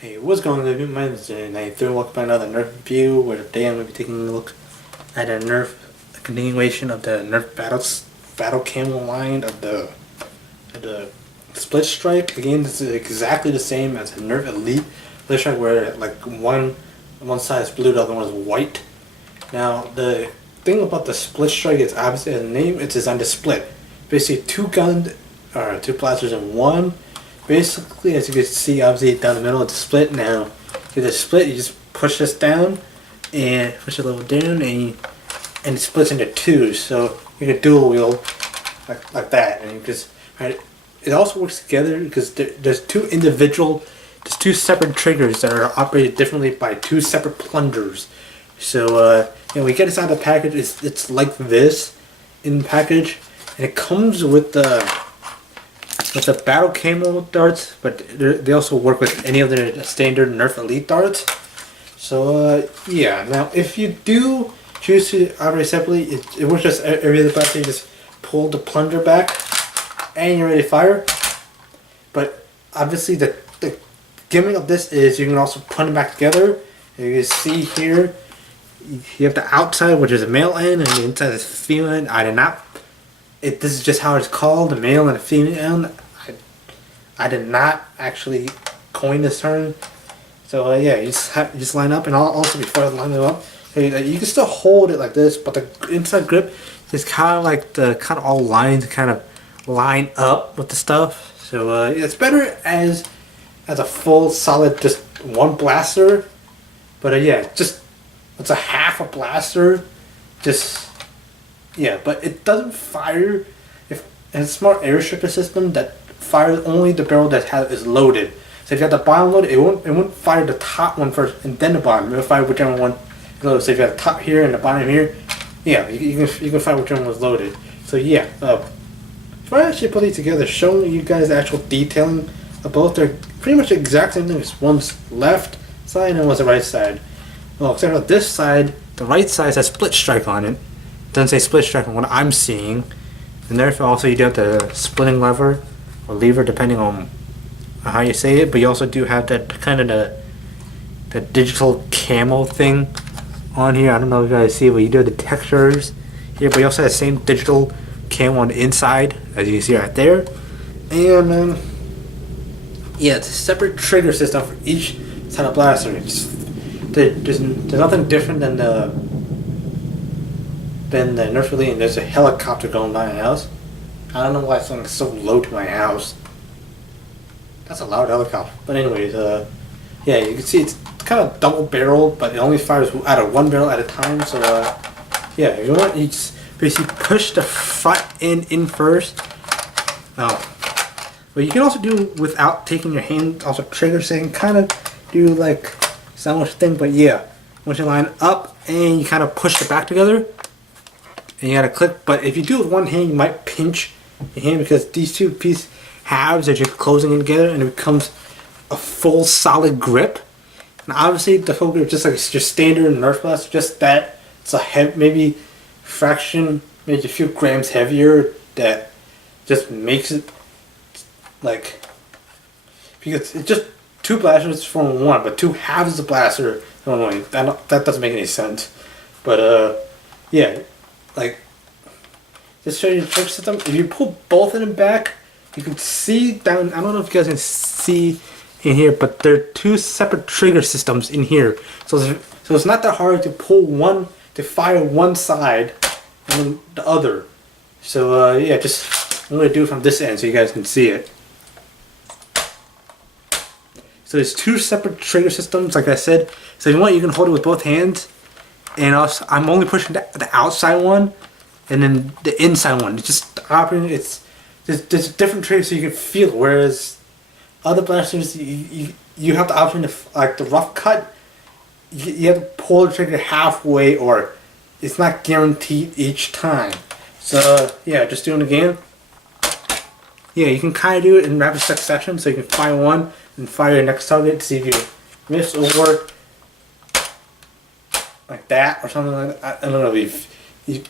Hey, what's going on? My name is Nathan. Welcome to another Nerf review, where today I'm going to be taking a look at a continuation of the Nerf battle camo line of the Split Strike. Again, this is exactly the same as a Nerf Elite Split Strike, where like one side is blue, the other one is white. Now the thing about the Split Strike is obviously the name. It's designed to split, basically two guns or two blasters in one. Basically, as you can see, obviously down the middle, it's split now. To the split, you just push this down and push it a little down, and it splits into two. So you can dual wield like that, and you just right. It also works together because there's two separate triggers that are operated differently by two separate plungers. So we get this out of the package. It's like this in the package, and it comes with the battle camo darts, but they also work with any of the standard Nerf Elite darts. So yeah, now if you do choose to operate separately, it works just every other blaster. You just pull the plunger back and you're ready to fire. But obviously the gimmick of this is you can also put them back together. You can see here, you have the outside, which is a male end, and the inside is female end. I did not. This is just how it's called, the male and the female end. I did not actually coin this term. So yeah, you just line up, and also before I line them up, you can still hold it like this, but the inside grip is kind of like all lines kind of line up with the stuff. So it's better as a full solid just one blaster. But yeah, it's a half a blaster. But it doesn't fire. It's a smart airstripper system that fires only the barrel that is loaded. So if you have the bottom loaded, it won't fire the top one first and then the bottom. It'll fire whichever one is loaded. So if you have the top here and the bottom here, yeah, you can fire whichever one was loaded. So yeah, if I actually put these together, showing you guys the actual detailing of both, they're pretty much the exact same thing. One's left side and one's the right side. Well, except for this side, the right side has Split Strike on it. It doesn't say Split Strike on what I'm seeing. And therefore also you do have the splitting lever or lever depending on how you say it, but you also do have that kind of the digital camo thing on here. I don't know if you guys see, but you do have the textures here, but you also have the same digital camo on the inside as you can see right there. And yeah, it's a separate trigger system for each side of blaster. There's nothing different than the Nerf Elite, and there's a helicopter going by my house. I don't know why it's so low to my house. That's a loud helicopter. But anyways, yeah, you can see it's kind of double barreled, but it only fires out of one barrel at a time. So yeah, you just basically push the front end in first. But you can also do without taking your hand, also trigger, so you can kind of do like sandwich thing. But yeah, once you line up and you kind of push the back together, and you gotta click. But if you do it with one hand, you might pinch your hand because these two pieces halves that you're closing in together, and it becomes a full solid grip. And obviously the full grip, just like your standard Nerf blast, just that it's a maybe fraction, maybe a few grams heavier. That just makes it like, because it's just two blasters from one, but two halves of the blaster. I don't know, that doesn't make any sense. But yeah, like, just show you the trick system. If you pull both of them back, you can see down. I don't know if you guys can see in here, but there are two separate trigger systems in here. So it's not that hard to pull one to fire one side and then the other. So yeah, I'm gonna do it from this end so you guys can see it. So there's two separate trigger systems, like I said. So if you want, you can hold it with both hands. And also, I'm only pushing the outside one, and then the inside one. It's just operating. There's a different trigger so you can feel. Whereas other blasters, you have the option to, like the rough cut. You have to pull the trigger halfway, or it's not guaranteed each time. So yeah, just doing it again. Yeah, you can kind of do it in rapid succession, so you can fire one and fire your next target to see if you miss or like that or something like that. I don't know if you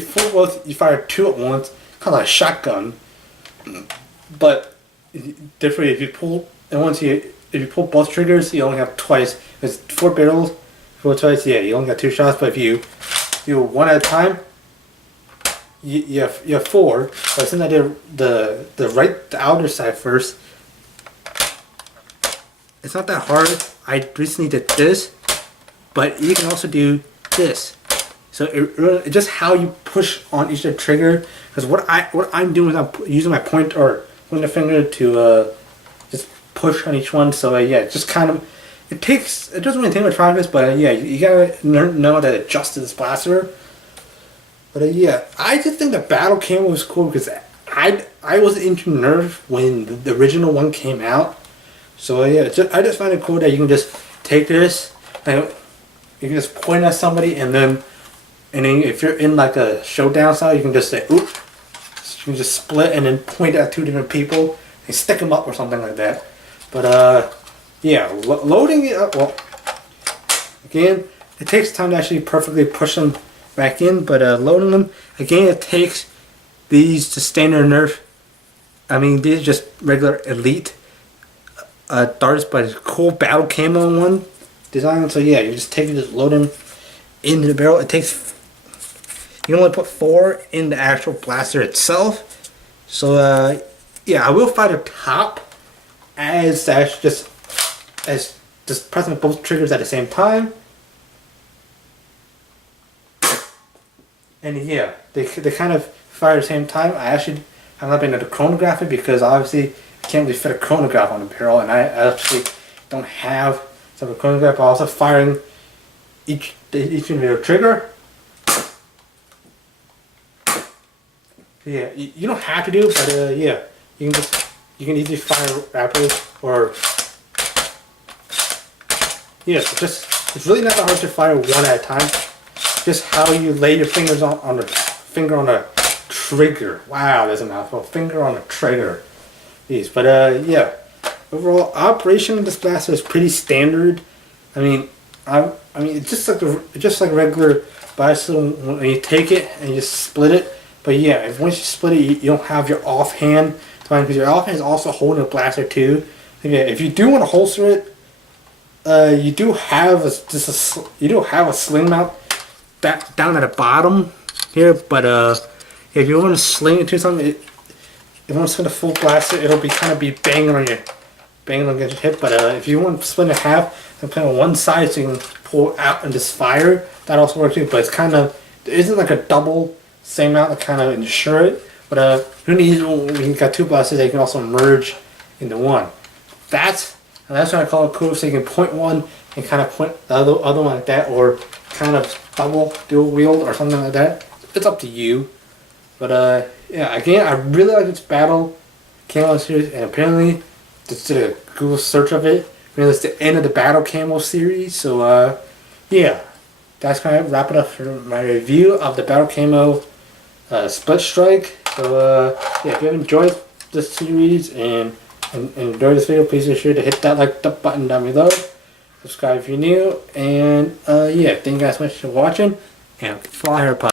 full both, you fire two at once, kind of like a shotgun. But differently, if you pull and once if you pull both triggers, you only have twice. If it's 4 barrels, pull twice, yeah, you only got 2 shots. But if you do one at a time, you have 4. But since I did the outer side first, it's not that hard. I recently did this, but you can also do this. So it's just how you push on each trigger. Because what I'm doing is I'm using my point or pointer finger to just push on each one. So yeah, it just kind of it doesn't really take much practice, but yeah, you gotta know how to adjust to this blaster. But yeah, I just think the battle camo was cool because I was into Nerf when the original one came out. So yeah, I just find it cool that you can just take this and you can just point at somebody and then if you're in like a showdown style, you can just say oop. You can just split and then point at 2 different people and stick them up or something like that. But yeah, loading it up. Well, again, it takes time to actually perfectly push them back in. But loading them again, it takes these to standard Nerf. I mean, these are just regular elite darts, but it's cool battle camo one design. So yeah, you just take it, just load them into the barrel. It takes. You can only put 4 in the actual blaster itself. So yeah, I will fight a top as just pressing both triggers at the same time. And yeah, they kind of fire at the same time. I actually have not been able to chronograph it because obviously you can't really fit a chronograph on the barrel, and I actually don't have some chronograph. But also firing each individual trigger. Yeah, you don't have to do, but yeah, you can easily fire rapidly or yeah. It's really not that hard to fire one at a time. Just how you lay your fingers on the trigger. Wow, that's a mouthful. Finger on the trigger. Jeez, but yeah, overall operation of this blaster is pretty standard. I mean, it's just like regular blaster when you take it and you just split it. But yeah, if once you split it, you don't have your offhand. Because your offhand is also holding a blaster too. Yeah, if you do want to holster it, you do have a sling mount down at the bottom here. But if you want to sling it to something, if you want to sling a full blaster, it'll be banging against your hip. But if you want to split it in half, then put it on one side so you can pull out and just fire. That also works too. But there isn't like a double same amount to kind of ensure it, but when you got 2 blasters, they can also merge into one. That's what I call it cool. So you can point one and kind of point the other one like that, or kind of dual wield or something like that. It's up to you. But yeah, again, I really like this battle camo series, and apparently just did a Google search of it. I mean, it's the end of the battle camo series. So yeah, that's kind of wrap it up for my review of the battle camo. Split Strike. So yeah, if you have enjoyed this series and enjoyed this video, please be sure to hit that like button down below. Subscribe if you're new, and yeah, thank you guys so much for watching, and fly her pup.